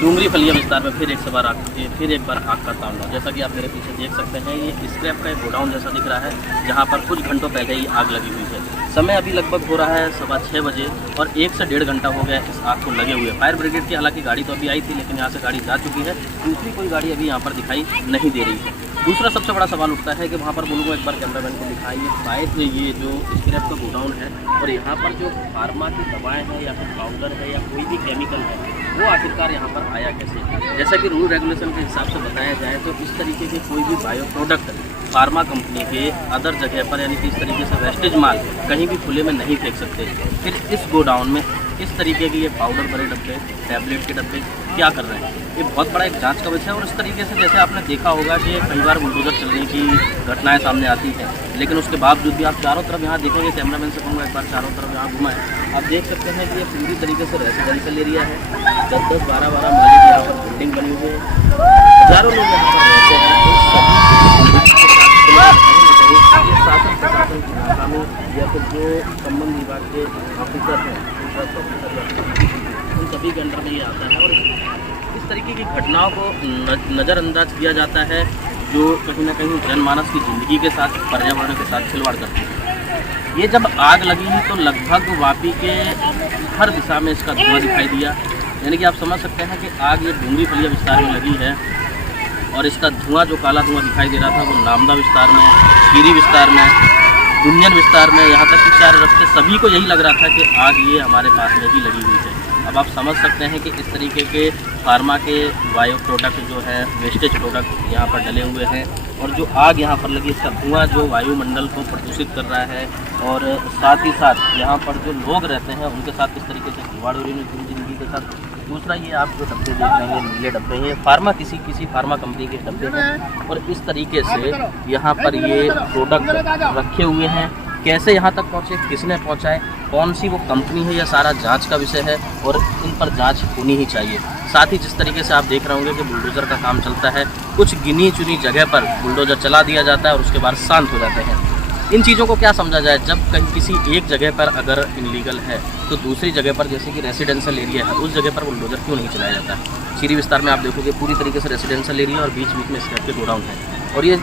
डूंगरी फलिया विस्तार में फिर एक बार आग का तांडव। जैसा कि आप मेरे पीछे देख सकते हैं, ये स्क्रैप का एक गोडाउन जैसा दिख रहा है, जहां पर कुछ घंटों पहले ही आग लगी हुई है। समय अभी लगभग हो रहा है 6:15 बजे और 1 से 1.5 घंटा हो गया इस आग को लगे हुए। फायर ब्रिगेड की हालांकि गाड़ी तो अभी आई थी, लेकिन यहाँ से गाड़ी जा चुकी है। दूसरी कोई गाड़ी अभी यहाँ पर दिखाई नहीं दे रही है। दूसरा सबसे बड़ा सवाल उठता है कि वहाँ पर बोलूँगा, एक बार कैमरामैन को दिखाइए, शायद ये जो स्क्रैप का गोडाउन है और यहाँ पर जो फार्मा की दवाएँ हैं या फिर पाउडर है या कोई भी केमिकल है, वो आखिरकार यहाँ पर आया कैसे। जैसा कि रूल रेगुलेशन के हिसाब से बताया जाए तो इस तरीके के कोई भी बायो प्रोडक्ट फार्मा कंपनी के अदर जगह पर, यानी कि इस तरीके से वेस्टेज माल कहीं भी खुले में नहीं फेंक सकते। फिर इस गोडाउन में इस तरीके के ये पाउडर भरे डब्बे, टैबलेट के डब्बे क्या कर रहे हैं, ये बहुत बड़ा एक जांच का विषय है। और इस तरीके से जैसे आपने देखा होगा कि कई बार बुलडोजर चलने की घटनाएं सामने आती हैं, लेकिन उसके बावजूद भी आप चारों तरफ यहाँ देखेंगे, कैमरामैन से कहूँगा एक बार चारों तरफ यहाँ घुमाएं, आप देख सकते हैं कि ये पूरी तरीके से रेसिडेंशियल एरिया है। 10-10, 12-12 माले की यहाँ पर बिल्डिंग बनी हुई है, हज़ारों लोग यहाँ पर रहते हैं। शासन प्रशासन की नाकामी या फिर जो संबंध विभाग के ऑफिसर हैं, उन सभी के अंडर में ये आता है और इस तरीके की घटनाओं को नज़रअंदाज किया जाता है, जो कहीं ना कहीं जनमानस की ज़िंदगी के साथ, पर्यावरण के साथ खिलवाड़ करती है। ये जब आग लगी तो लगभग वापी के हर दिशा में इसका धुआं दिखाई दिया, यानी कि आप समझ सकते हैं कि आग ये डूंगरी फलिया विस्तार में लगी है और इसका धुआं, जो काला धुआं दिखाई दे रहा था, वो नामदा विस्तार में, खीरी विस्तार में, दुनियन विस्तार में, यहाँ तक कि 4 रस्ते, सभी को यही लग रहा था कि आग ये हमारे पास में ही लगी हुई है। अब आप समझ सकते हैं कि इस तरीके के फार्मा के बायो प्रोडक्ट जो है, वेस्टेज प्रोडक्ट यहाँ पर डले हुए हैं और जो आग यहाँ पर लगी, इसका धुआं जो वायुमंडल को प्रदूषित कर रहा है और साथ ही साथ यहाँ पर जो लोग रहते हैं उनके साथ किस तरीके से खिलवाड़ हो रही है जिंदगी के साथ। दूसरा, ये आप जो डब्बे देख रहे हैं, नीले डब्बे हैं, फार्मा किसी फार्मा कंपनी के डब्बे हैं और इस तरीके से यहाँ पर ये प्रोडक्ट रखे हुए हैं। कैसे यहाँ तक पहुँचे, किसने पहुँचाए, कौन सी वो कंपनी है, यह सारा जांच का विषय है और इन पर जांच होनी ही चाहिए। साथ ही जिस तरीके से आप देख रहे होंगे कि बुलडोज़र का काम चलता है, कुछ गिनी चुनी जगह पर बुलडोज़र चला दिया जाता है और उसके बाद शांत हो जाते हैं। इन चीज़ों को क्या समझा जाए, जब कहीं किसी एक जगह पर अगर इनलीगल है तो दूसरी जगह पर, जैसे कि रेसिडेंशियल एरिया है, उस जगह पर बुलडोज़र क्यों नहीं चलाया जाता है। खीरी विस्तार में आप देखोगे पूरी तरीके से रेसिडेंशियल एरिया और बीच बीच में स्क्रैप के गोडाउन है और ये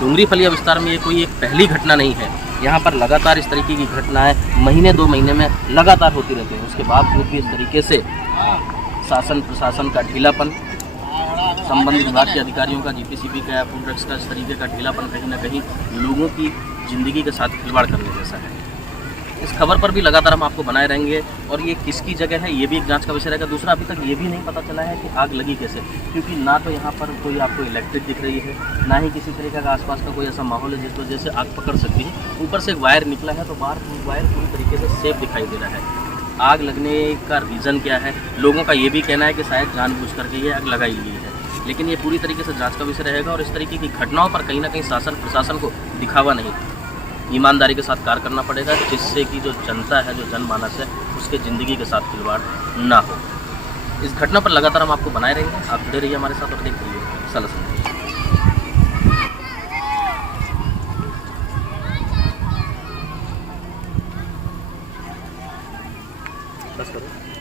डूंगरी फलिया विस्तार में ये कोई एक पहली घटना नहीं है। यहाँ पर लगातार इस तरीके की घटनाएं महीने 2 महीने में लगातार होती रहती हैं। उसके बावजूद भी इस तरीके से शासन प्रशासन का ढीलापन, संबंधित विभाग के अधिकारियों का, जीपीसीबी का, फूड ड्रग्स का, इस तरीके का ढीलापन कहीं ना कहीं लोगों की ज़िंदगी के साथ खिलवाड़ करने जैसा है। इस खबर पर भी लगातार हम आपको बनाए रहेंगे और ये किसकी जगह है, ये भी एक जांच का विषय रहेगा। दूसरा, अभी तक ये भी नहीं पता चला है कि आग लगी कैसे, क्योंकि ना तो यहाँ पर कोई आपको इलेक्ट्रिक दिख रही है, ना ही किसी तरीके का आसपास का कोई ऐसा माहौल है जिस वजह से आग पकड़ सकती है। ऊपर से एक वायर निकला है तो बाहर वायर पूरी तरीके से सेफ दिखाई दे रहा है। आग लगने का रीज़न क्या है, लोगों का ये भी कहना है कि शायद जानबूझ करके ये आग लगाई गई है, लेकिन ये पूरी तरीके से जांच का विषय रहेगा और इस तरीके की घटनाओं पर कहीं ना कहीं शासन प्रशासन को दिखावा नहीं, ईमानदारी के साथ कार्य करना पड़ेगा, जिससे कि जो जनता है, जो जनमानस है, उसके ज़िंदगी के साथ खिलवाड़ ना हो। इस घटना पर लगातार हम आपको बनाए रहेंगे। आप जुड़े रहिए हमारे साथ और देखते रहिए सलाह। बस करो।